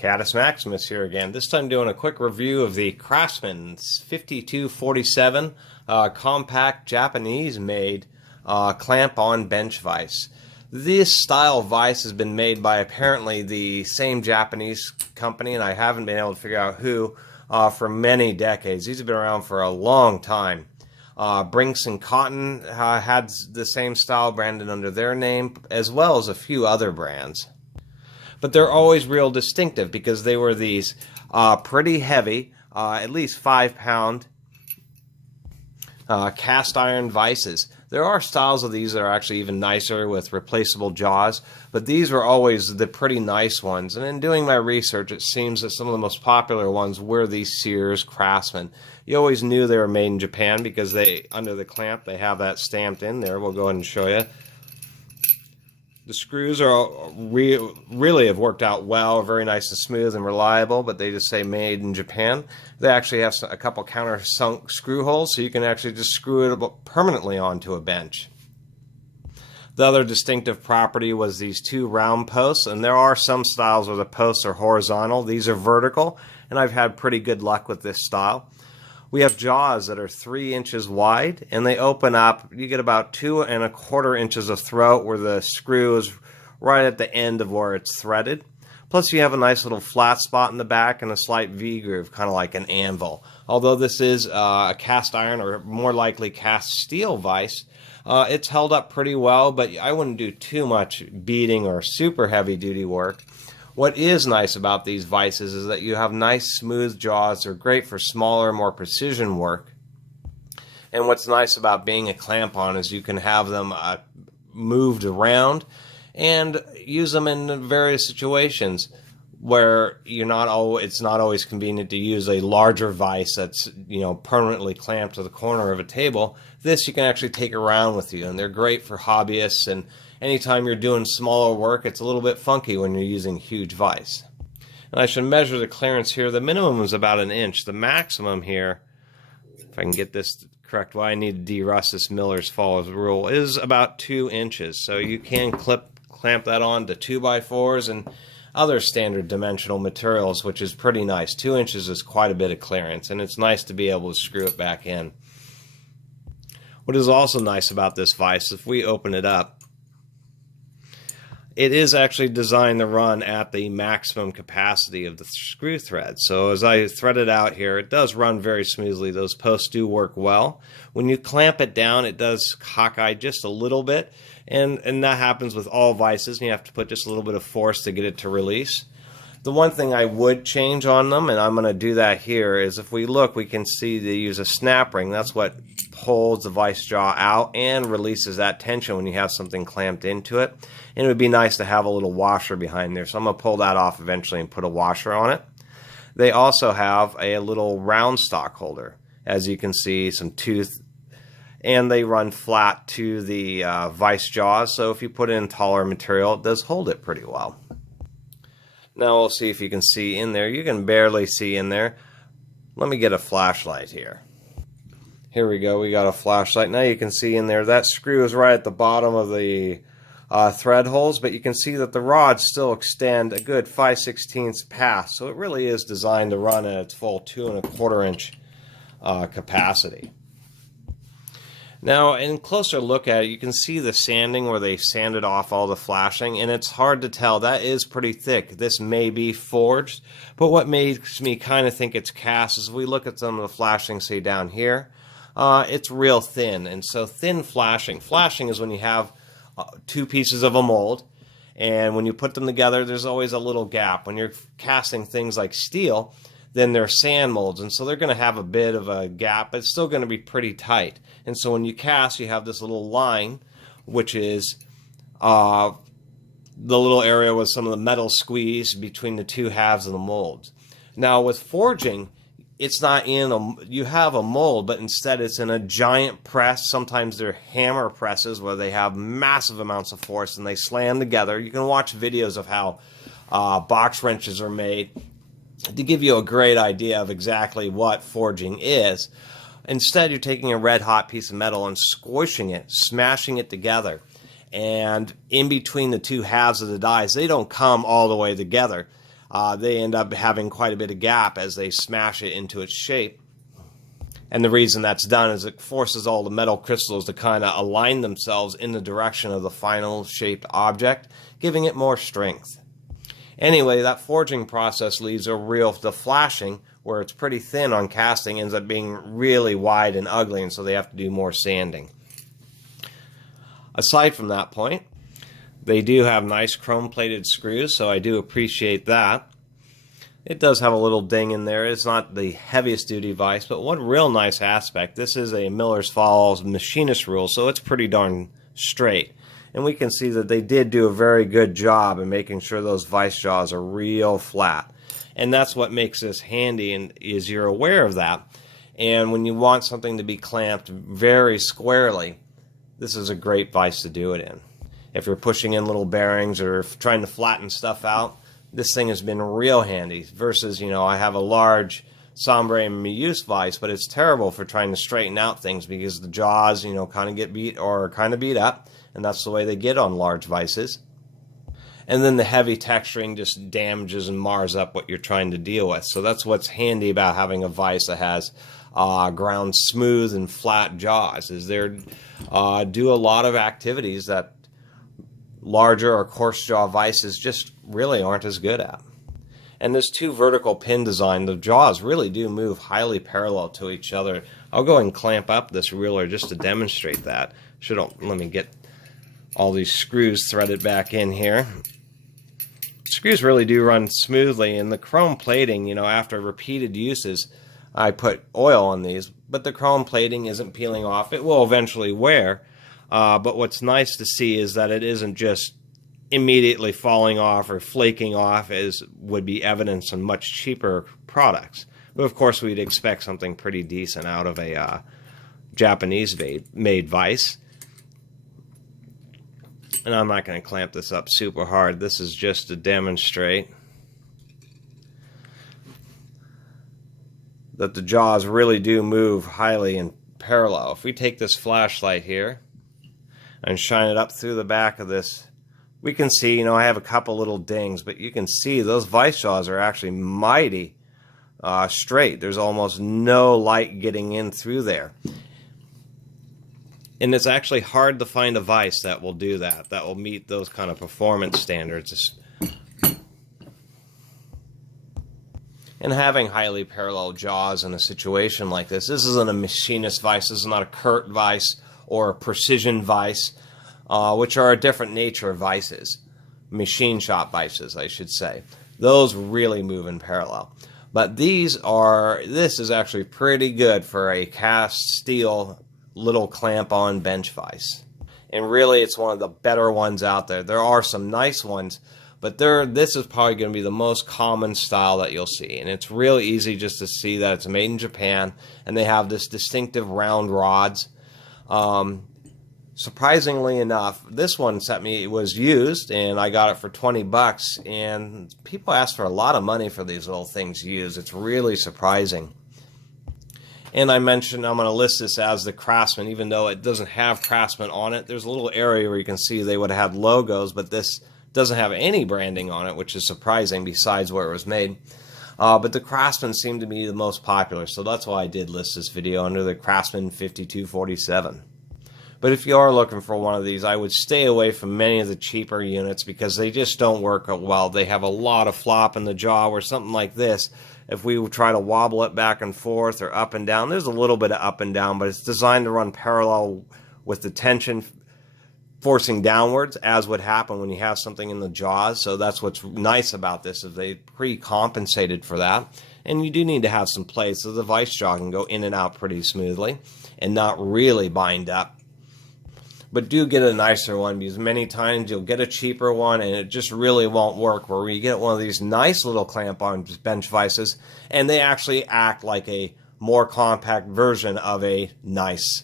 Caddis Maximus here again. This time doing a quick review of the CraftsMan's 5247 compact Japanese-made clamp-on bench vise. This style vise has been made by apparently the same Japanese company, and I haven't been able to figure out who, for many decades. These have been around for a long time. Brinks and Cotton had the same style branded under their name, as well as a few other brands. But they're always real distinctive because they were these pretty heavy, at least 5-pound cast iron vises. There are styles of these that are actually even nicer with replaceable jaws, but these were always the pretty nice ones. And in doing my research, it seems that some of the most popular ones were these Sears Craftsman. You always knew they were made in Japan because they, under the clamp, they have that stamped in there. We'll go ahead and show you. The screws are really have worked out well, very nice and smooth and reliable, but they just say made in Japan. They actually have a couple countersunk screw holes, so you can actually just screw it permanently onto a bench. The other distinctive property was these two round posts, and there are some styles where the posts are horizontal. These are vertical, and I've had pretty good luck with this style. We have jaws that are 3 inches wide, and they open up. You get about 2 1/4 inches of throat where the screw is right at the end of where it's threaded. Plus, you have a nice little flat spot in the back and a slight V groove, kind of like an anvil. Although this is a cast iron or more likely cast steel vise, it's held up pretty well, but I wouldn't do too much beating or super heavy duty work. What is nice about these vises is that you have nice smooth jaws. They're great for smaller, more precision work. And what's nice about being a clamp-on is you can have them moved around and use them in various situations where it's not always convenient to use a larger vise that's permanently clamped to the corner of a table. This you can actually take around with you, and they're great for hobbyists, and anytime you're doing smaller work, it's a little bit funky when you're using huge vise. And I should measure the clearance here. The minimum is about 1 inch. The maximum here, if I can get this correct, why I need to de-rust this Miller's follows rule, is about 2 inches. So you can clamp that on to 2x4s and other standard dimensional materials, which is pretty nice. 2 inches is quite a bit of clearance, and it's nice to be able to screw it back in. What is also nice about this vise, if we open it up, it is actually designed to run at the maximum capacity of the screw thread. So as I thread it out here, it does run very smoothly. Those posts do work well. When you clamp it down, it does cockeye just a little bit, and that happens with all vices, and you have to put just a little bit of force to get it to release. The one thing I would change on them, and I'm going to do that here, is if we look, we can see they use a snap ring. That's what holds the vise jaw out and releases that tension when you have something clamped into it. And it would be nice to have a little washer behind there, so I'm going to pull that off eventually and put a washer on it. They also have a little round stock holder, as you can see, some tooth, and they run flat to the vise jaws, so if you put in taller material, it does hold it pretty well. Now we'll see if you can see in there. You can barely see in there. Let me get a flashlight here. Here we go, we got a flashlight. Now you can see in there, that screw is right at the bottom of the thread holes, but you can see that the rods still extend a good 5/16 pass, so it really is designed to run at its full 2 1/4 inch capacity. Now, in closer look at it, you can see the sanding where they sanded off all the flashing, and it's hard to tell. That is pretty thick. This may be forged, but what makes me kind of think it's cast is if we look at some of the flashing, say down here, it's real thin. And so thin flashing. Flashing is when you have 2 pieces of a mold, and when you put them together, there's always a little gap. When you're casting things like steel, then they're sand molds, and so they're going to have a bit of a gap, but it's still going to be pretty tight. And so when you cast, you have this little line, which is the little area with some of the metal squeeze between the 2 halves of the molds. Now with forging, it's not you have a mold, but instead it's in a giant press. Sometimes they're hammer presses where they have massive amounts of force and they slam together. You can watch videos of how box wrenches are made to give you a great idea of exactly what forging is. Instead, you're taking a red hot piece of metal and squishing it, smashing it together. And in between the 2 halves of the dies, they don't come all the way together. they end up having quite a bit of gap as they smash it into its shape. And the reason that's done is it forces all the metal crystals to kind of align themselves in the direction of the final shaped object, giving it more strength. Anyway, that forging process leaves the flashing, where it's pretty thin on casting, ends up being really wide and ugly, and so they have to do more sanding. Aside from that point, they do have nice chrome-plated screws, so I do appreciate that. It does have a little ding in there. It's not the heaviest duty vise, but one real nice aspect, this is a Miller's Falls machinist rule, so it's pretty darn straight. And we can see that they did do a very good job in making sure those vise jaws are real flat. And that's what makes this handy, and is you're aware of that. And when you want something to be clamped very squarely, this is a great vise to do it in. If you're pushing in little bearings or trying to flatten stuff out, this thing has been real handy. Versus, I have a large Sombre and Muse vise, but it's terrible for trying to straighten out things because the jaws, kind of get beat up, and that's the way they get on large vices. And then the heavy texturing just damages and mars up what you're trying to deal with. So that's what's handy about having a vise that has ground smooth and flat jaws, is they do a lot of activities that larger or coarse jaw vices just really aren't as good at. And this two vertical pin design, the jaws really do move highly parallel to each other. I'll go and clamp up this ruler just to demonstrate that. Let me get all these screws threaded back in here. Screws really do run smoothly, and the chrome plating, after repeated uses, I put oil on these, but the chrome plating isn't peeling off. It will eventually wear. But what's nice to see is that it isn't just immediately falling off or flaking off, as would be evidence on much cheaper products. But of course, we'd expect something pretty decent out of a Japanese-made vise. And I'm not going to clamp this up super hard. This is just to demonstrate that the jaws really do move highly in parallel. If we take this flashlight here and shine it up through the back of this, we can see, I have a couple little dings, but you can see those vise jaws are actually mighty straight. There's almost no light getting in through there. And it's actually hard to find a vise that will do that, that will meet those kind of performance standards. And having highly parallel jaws in a situation like this isn't a machinist vise, this is not a Kurt vise or a precision vise, which are a different nature of vices. Machine shop vices, I should say. Those really move in parallel. But this is actually pretty good for a Casteel little clamp-on bench vise. And really, it's one of the better ones out there. There are some nice ones, but this is probably going to be the most common style that you'll see. And it's real easy just to see that it's made in Japan, and they have this distinctive round rods. Surprisingly enough, this one was used, and I got it for 20 bucks, and people ask for a lot of money for these little things used. It's really surprising. And I mentioned I'm going to list this as the CraftsMan, even though it doesn't have CraftsMan on it. There's a little area where you can see they would have logos, but this doesn't have any branding on it, which is surprising besides where it was made. But the CraftsMan seemed to be the most popular, so that's why I did list this video under the CraftsMan 5247. But if you are looking for one of these, I would stay away from many of the cheaper units because they just don't work well. They have a lot of flop in the jaw, where something like this, if we try to wobble it back and forth or up and down, there's a little bit of up and down, but it's designed to run parallel with the tension forcing downwards, as would happen when you have something in the jaws. So that's what's nice about this, is they pre-compensated for that. And you do need to have some play so the vise jaw can go in and out pretty smoothly and not really bind up. But do get a nicer one, because many times you'll get a cheaper one and it just really won't work, where you get one of these nice little clamp-on bench vices and they actually act like a more compact version of a nice,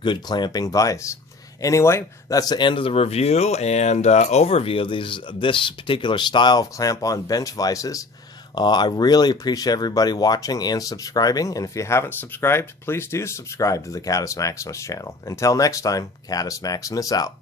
good clamping vise. Anyway, that's the end of the review and overview of this particular style of clamp-on bench vices. I really appreciate everybody watching and subscribing, and if you haven't subscribed, please do subscribe to the Catus Maximus channel. Until next time, Catus Maximus out.